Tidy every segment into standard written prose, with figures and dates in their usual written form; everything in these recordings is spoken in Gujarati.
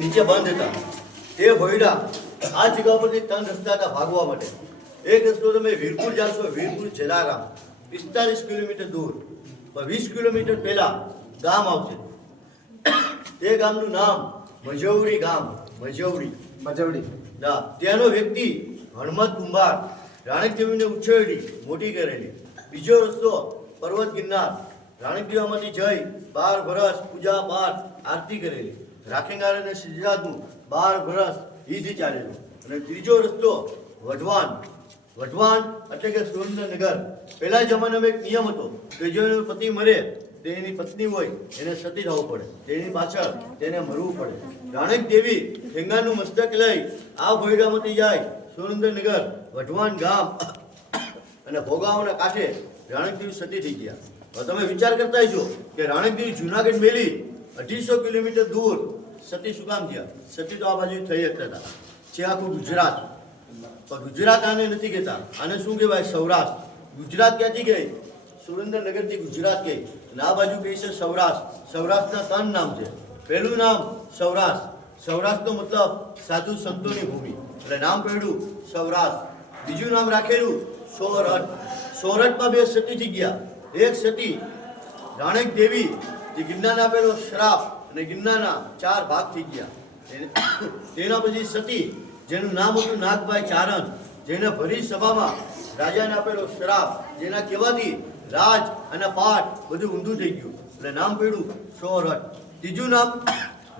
નીચે બંધ હતા તે ભોયડા આ જગ્યા પરથી 3 રસ્તા હતા ભાગવા માટે. એક રસ્તો તમે વીરપુર જાશો, વીરપુર જલારામ 45 કિલોમીટર દૂર, 20 કિલોમીટર પહેલા ગામ આવશે. તે ગામનું નામ મજવડી ગામ. મજવડી ત્યાંનો વ્યક્તિ હણમત કુંભાર રાણકદેવીને ઉછેરડી મોટી કરેલી. બીજો રસ્તો પર્વત ગિરનાર રાણકદેવામાંથી જઈ 12 વર્ષ પૂજા પાઠ આરતી કરેલી. રાખેંગાર અને સિદ્ધાર્થનું 12 વર્ષ ઈજ ચાલેલું. અને ત્રીજો રસ્તો વઢવાણ. વઢવાણ એટલે કે સુરેન્દ્રનગર. પહેલા જમાનામાં એક નિયમ હતો કે જો એનો પતિ મરે તો એની પત્ની હોય એને સતી થવું પડે, તેની પાછળ તેને મરવું પડે. રાણક દેવી ઠેંગાનું મસ્તક લઈ આ ભોયડામાંથી જાય સુરેન્દ્રનગર વઢવાણ ગામ અને ભોગાવના કાંઠે રાણકદેવી સતી થઈ ગયા. હવે તમે વિચાર કરતા હશો કે રાણકદેવી જુનાગઢ મેલી 250 કિલોમીટર દૂર સતી શું કામ થયા? સતી તો આ બાજુ થઈ શકતા હતા. છે આખું ગુજરાત. પણ ગુજરાત આને નથી કહેતા, આને શું કહેવાય? સૌરાષ્ટ્ર. ગુજરાત ક્યાંથી ગઈ? સુરેન્દ્રનગરથી ગુજરાત ગઈ. અને આ બાજુ કહે છે સૌરાષ્ટ્ર. સૌરાષ્ટ્રના 3 નામ છે. પહેલું નામ સૌરાષ્ટ્ર. સૌરાષ્ટ્રનો મતલબ સાધુ સંતોની ભૂમિ, એટલે નામ પડ્યું સૌરાષ્ટ્ર. બીજું નામ રાખેલું સોરઠ. સોરઠમાં 2 સતી થઈ ગયા. એક સતી રાણક દેવી જે ગિરનારને આપેલો શ્રાપ અને ગિરનારના 4 ભાગ થઈ ગયા. તેના પછી સતી જેનું નામ હતું નાગભાઈ ચારણ, જેને ભરી સભામાં રાજાને આપેલો શ્રાપ, જેના કહેવાથી રાજ અને પાઠ બધું ઊંધું થઈ ગયું, એટલે નામ પડ્યું સોરઠ. ત્રીજું નામ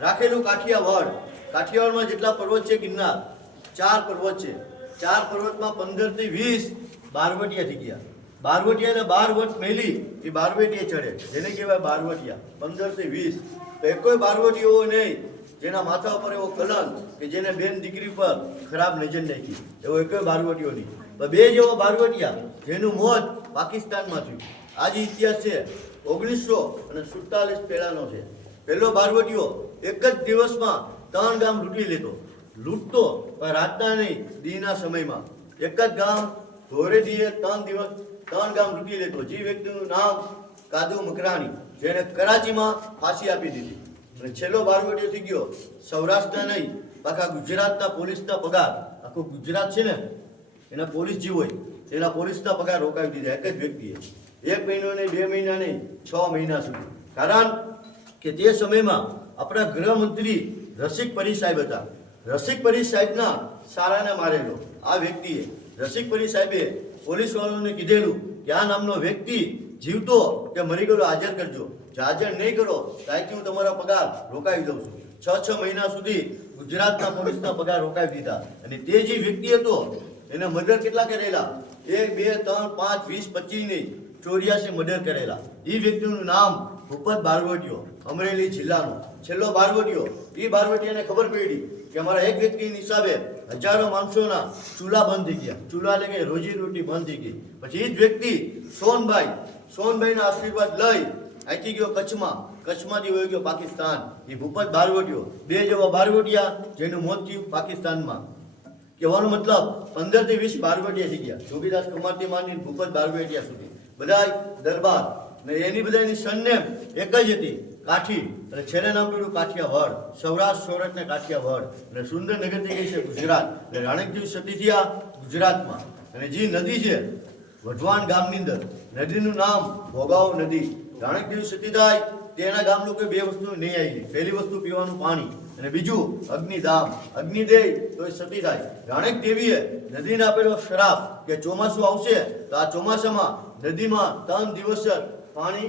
રાખેલું કાઠિયાવાડ. કાઠિયાવાડમાં જેટલા પર્વત છે ગિરનાર 4 પર્વત છે. 4 પર્વતમાં 15 થી 20 બારવટિયા થઈ ગયા. બારવટિયાને 12 વટ મેલી એ બારવટીએ ચડે, જેને કહેવાય બારવટિયા. 15 થી 20 તો એકોય બારવટીઓ નહીં જેના માથા ઉપર એવો કલંક કે જેને બેન દીકરી પર ખરાબ નજર નાખી, એવો એકોય બારવટીઓ નહીં. 2 જેવો બારવટિયા જેનું મોત પાકિસ્તાનમાં થયું. આ જે ઇતિહાસ છે 1947 પહેલાનો છે. પહેલો બારવટીયો એક જ દિવસમાં 3 ગામ લૂંટી લેતો. લૂંટતો પણ રાતના નહીં, દીના સમયમાં. એક જ ગામ ધોરે દીએ 3 ગામ લૂંટી લેતો. જે વ્યક્તિનું નામ કાદુ મકરાણી, જેને કરાચીમાં ફાંસી આપી દીધી. અને છેલ્લો બારવટીયો થઈ ગયો સૌરાષ્ટ્રના નહીં, આખા ગુજરાતના પોલીસના પગાર. આખું ગુજરાત છે ને એના પોલીસ જે હોય એના પોલીસના પગાર રોકાવી દીધા એક જ વ્યક્તિએ. 1 મહિનો નહીં, 2 મહિના નહીં, 6 મહિના સુધી. કારણ કે તે સમયમાં આપણા ગૃહમંત્રી રસિક પરી સાહેબ હતા. રસિક પરી સાહેબના સારાને મારેલો આ વ્યક્તિએ. રસિક પરી સાહેબે પોલીસવાળાને કીધેલું કે આ નામનો વ્યક્તિ જીવતો કે મરી ગયેલો હાજર કરજો. જો હાજર નહીં કરો તો અહીંથી હું તમારા પગાર રોકાવી દઉં છું. 6 મહિના સુધી ગુજરાતના પોલીસના પગાર રોકાવી દીધા. અને તે જે વ્યક્તિ હતો એને મર્ડર કેટલા કરેલા? 1, 2, 3, 5, 20, 25 નહીં, 84 મર્ડર કરેલા. એ વ્યક્તિનું નામ ભૂપત બારવટીયો, અમરેલી જિલ્લાનો છેલ્લો બારવટીયો. એ બારવટીયાને ખબર પડી કે અમારા એક વ્યક્તિની હિસાબે હજારો માણસોના ચૂલા બંધ થઈ ગયા. ચૂલા એટલે કે રોજી રોટી બંધ થઈ ગઈ. પછી એ જ વ્યક્તિ સોનભાઈના આશીર્વાદ લઈ અહીંથી ગયો કચ્છમાં. કચ્છમાંથી વહી ગયો પાકિસ્તાન. એ ભૂપત બારવટીયો. 2 જેવા બારવટીયા જેનું મોત થયું પાકિસ્તાનમાં. કહેવાનો મતલબ 15 થી 20 બારવટીયા થઈ ગયા. જોગીદાસ કુમારથી માંડીને ભૂપત બારવટીયા સુધી બધા દરબાર. ને એની બધાની સરનેમ એક જ હતી, કાઠી. અને છેલ્લે નામ પડ્યું કાઠિયાવાડ. સૌરાષ્ટ્ર, સોરઠ ને કાઠિયાવાડ. અને સુરેન્દ્રનગર થઈ ગઈ છે ગુજરાત. એટલે રાણકદેવી સતી થયા ગુજરાતમાં. અને જે નદી છે વઢવાણ ગામની અંદર, નદીનું નામ ભોગાવ નદી. રાણકદેવી સતી થાય તેના ગામ લોકો 2 વસ્તુ નહીં આવી. પહેલી વસ્તુ પીવાનું પાણી, અને બીજું અગ્નિદામ. અગ્નિ દે તો એ સતી થાય. રાણક દેવીએ નદીને આપેલો શ્રાપ કે ચોમાસું આવશે તો આ ચોમાસામાં નદીમાં 3 દિવસ પાણી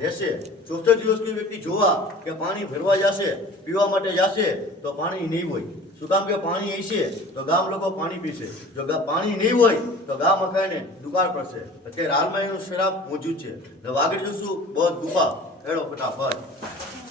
રહેશે. 4થો દિવસ કોઈ વ્યક્તિ જોવા કે પાણી ભરવા જશે, પીવા માટે જશે તો પાણી નહીં હોય. શું કામ કે પાણી હશે તો ગામ લોકો પાણી પીશે. જો પાણી નહીં હોય તો ગામ અખાઈને દુકાળ પડશે. અત્યારે હાલમાં એનો શ્રાપ મોજૂદ છે. આગળ જોશું બહુ ગુફા. હેડો ફટાફટ.